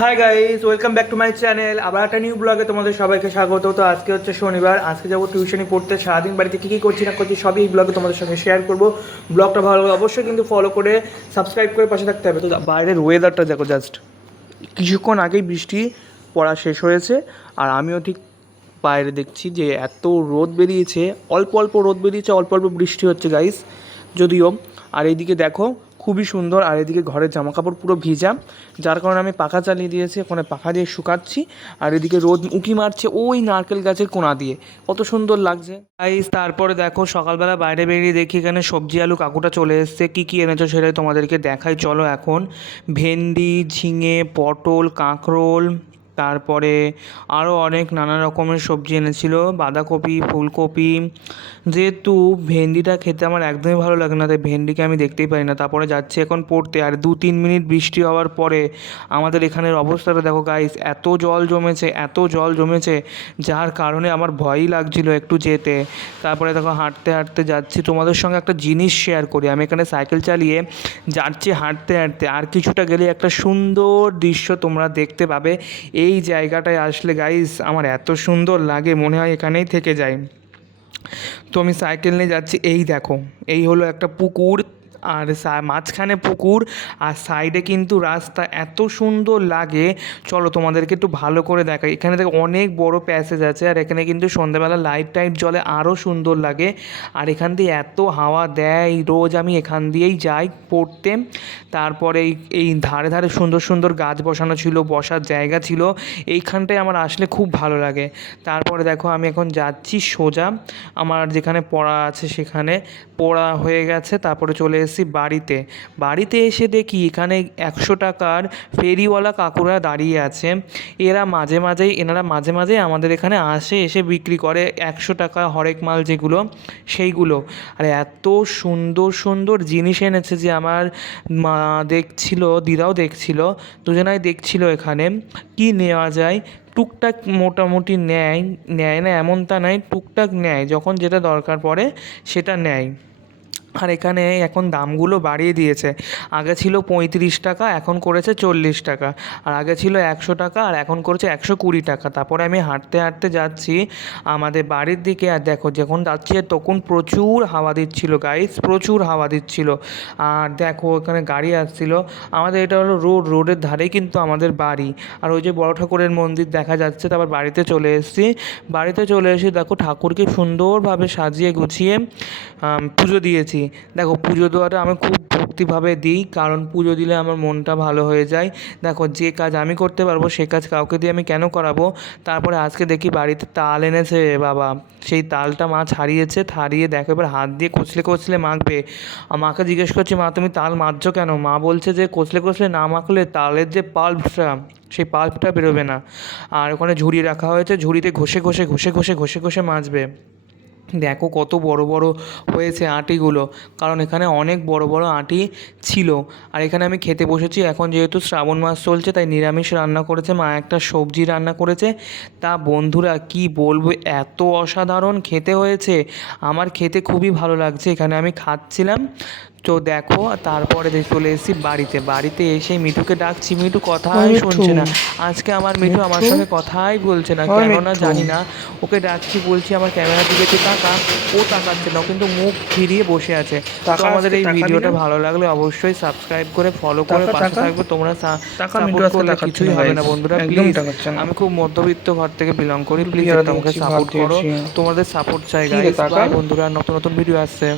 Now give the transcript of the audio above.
Hi guys, welcome back to my channel. আবার একটা new ব্লগে তোমাদের সবাইকে স্বাগত। তো আজকে হচ্ছে শনিবার, আজকে যাবো টিউশনি পড়তে। সারাদিন বাড়িতে কী কী করছি না করছি সবই এই ব্লগে তোমাদের সঙ্গে শেয়ার করবো। ব্লগটা ভালো লাগে অবশ্যই কিন্তু ফলো করে সাবস্ক্রাইব করে পাশে থাকতে হবে। তো বাইরের ওয়েদারটা দেখো জাস্ট, কিছুক্ষণ আগেই বৃষ্টি পড়া শেষ হয়েছে আর আমিও ঠিক বাইরে দেখছি যে এত রোদ বেরিয়েছে, অল্প অল্প রোদ বেরিয়েছে, অল্প অল্প বৃষ্টি হচ্ছে গাইস যদিও। আর এইদিকে দেখো খুবই সুন্দর, আর এদিকে ঘরের জামাকাপড় পুরো ভিজা, যার কারণে আমি পাখা চালিয়ে দিয়েছি, ওখানে পাখা দিয়ে শুকাচ্ছি। আর এদিকে রোদ উঁকি মারছে ওই নারকেল গাছের কোণা দিয়ে, কত সুন্দর লাগছে গাইস। তারপরে দেখো সকালবেলা বাইরে বেরিয়ে দেখি এখানে সবজি আলু কাকুটা চলে এসছে। কী কী এনেছো সেটাই তোমাদেরকে দেখাই চলো। এখন ভেন্ডি, ঝিঙে, পটল, কাঁকরোল, তারপরে আরও অনেক নানা রকমের সবজি এনেছিল, বাঁধাকপি, ফুলকপি। যেহেতু ভেন্ডিটা খেতে আমার একদমই ভালো লাগে না, তাই ভেন্ডিকে আমি দেখতেই পারি না। তারপরে যাচ্ছি এখন পড়তে, আর 2-3 মিনিট বৃষ্টি হওয়ার পরে আমাদের এখানের অবস্থাটা দেখো গাইস, এত জল জমেছে, এত জল জমেছে, যার কারণে আমার ভয়ই লাগছিল একটু যেতে। তারপরে দেখো হাঁটতে হাঁটতে যাচ্ছি, তোমাদের সঙ্গে একটা জিনিস শেয়ার করি। আমি এখানে সাইকেল চালিয়ে যাচ্ছি হাঁটতে হাঁটতে, আর কিছুটা গেলে একটা সুন্দর দৃশ্য তোমরা দেখতে পাবে। এই জায়গাটায় আসলে গাইস আমার এত সুন্দর লাগে, মনে হয় এখানেই থেকে যায়। তো আমি সাইকেল নিয়ে যাচ্ছি, এই দেখো এই হলো একটা পুকুর, আর মাঝখানে পুকুর আর সাইডে কিন্তু রাস্তা, এত সুন্দর লাগে। চলো তোমাদেরকে একটু ভালো করে দেখাই। এখানে দেখো অনেক বড় প্যাসেজ আছে, আর এখানে কিন্তু সন্ধ্যাবেলা লাইট টাইট জ্বলে, আরও সুন্দর লাগে। আর এখান দিয়ে এত হাওয়া দেয়, রোজ আমি এখান দিয়েই যাই পড়তে। তারপরে এই ধারে ধারে সুন্দর সুন্দর গাছ বসানো ছিল, বসার জায়গা ছিল, এইখানটায় আমার আসলে খুব ভালো লাগে। তারপরে দেখো আমি এখন যাচ্ছি সোজা আমার যেখানে পড়া আছে সেখানে, পড়া হয়ে গেছে। তারপরে চলে এসেছি বাড়িতে। বাড়িতে এসে দেখি এখানে 100 টাকার ফেরিওয়ালা কাকুরা দাঁড়িয়ে আছে। এনারা মাঝে মাঝেই আমাদের এখানে আসে, এসে বিক্রি করে 100 টাকা হরেক মাল যেগুলো, সেইগুলো। আর এত সুন্দর সুন্দর জিনিস এনেছে যে আমার মা দেখছিল, দিদাও দেখছিল, দুজনাই দেখছিল এখানে কি নেওয়া যায়। টুকটাক মোটামুটি নেয়, নেয় না এমনটা নয়, টুকটাক নেয়, যখন যেটা দরকার পড়ে সেটা নেয়। আর এখানে এখন দামগুলো বাড়িয়ে দিয়েছে, আগে ছিল 35 টাকা, এখন করেছে 40 টাকা। আর আগে ছিল 100 টাকা, আর এখন করেছে 120 টাকা। তারপরে আমি হাঁটতে হাঁটতে যাচ্ছি আমাদের বাড়ির দিকে, আর দেখো যখন যাচ্ছি তখন প্রচুর হাওয়া দিচ্ছিল গাইস, প্রচুর হাওয়া দিচ্ছিল। আর দেখো এখানে গাড়ি আসছিল, আমাদের এটা হলো রোডের ধারেই কিন্তু আমাদের বাড়ি। আর ওই যে বড় ঠাকুরের মন্দির দেখা যাচ্ছে। তারপর বাড়িতে চলে এসেছি, বাড়িতে চলে এসে দেখো ঠাকুরকে সুন্দরভাবে সাজিয়ে গুছিয়ে পুজো দিয়েছি। দেখো পুজো দেওয়াটা আমি খুব ভক্তিভাবে দিই, কারণ পুজো দিলে আমার মনটা ভালো হয়ে যায়। দেখো যে কাজ আমি করতে পারবো সে কাজ কাউকে দিয়ে আমি কেন করাবো। তারপরে আজকে দেখি বাড়িতে তাল এনেছে বাবা, সেই তালটা মা ছাড়িয়ে দেখো এবার হাত দিয়ে কচলে কচলে মাখবে। মাকে জিজ্ঞেস করছি, মা তুমি তাল মাখছো কেন? মা বলছে যে কচলে কচলে না মাখলে তালের যে পাল্পটা, সেই পাল্পটা বেরোবে না। আর ওখানে ঝুড়ি রাখা হয়েছে, ঝুড়িতে ঘষে ঘষে ঘষে ঘষে ঘষে ঘষে মাজবে। দেখো কত বড় বড় হয়েছে আঁটিগুলো, কারণ এখানে অনেক বড় বড় আঁটি ছিল। আর এখানে আমি খেতে বসেছি, এখন যেহেতু শ্রাবণ মাস চলছে তাই নিরামিষ রান্না করেছে মা, একটা সবজি রান্না করেছে। তা বন্ধুরা কি বলবো, এত অসাধারণ খেতে হয়েছে, আমার খেতে খুবই ভালো লাগছে। এখানে আমি খাচ্ছিলাম, তো দেখো তারপরে চলে এসেছি বাড়িতে। বাড়িতে এসে মিঠুকে ডাকছি, মিঠু কথাই শুনছে না। আজকে আমার মিঠু আমার সঙ্গে কথাই বলছে না, কেন না জানি না। ওকে ডাকছি, বলছি আমার ক্যামেরার দিকে একটু তাকা, ও তাকাচ্ছে না, ও কিন্তু মুখ ফিরিয়ে বসে আছে। তো আমাদের এই ভিডিওটা ভালো লাগলে অবশ্যই সাবস্ক্রাইব করে ফলো করে পাশে থাকবে। তোমরা সাপোর্ট করলে কিছুই হবে না বন্ধুরা, প্লিজ। আমি খুব মধ্যবিত্ত ঘর থেকে বিলং করি, প্লিজ আমাকে সাপোর্ট করো, তোমাদের সাপোর্ট চাই গাইস। বাই বন্ধুরা, নতুন নতুন ভিডিও আসছে।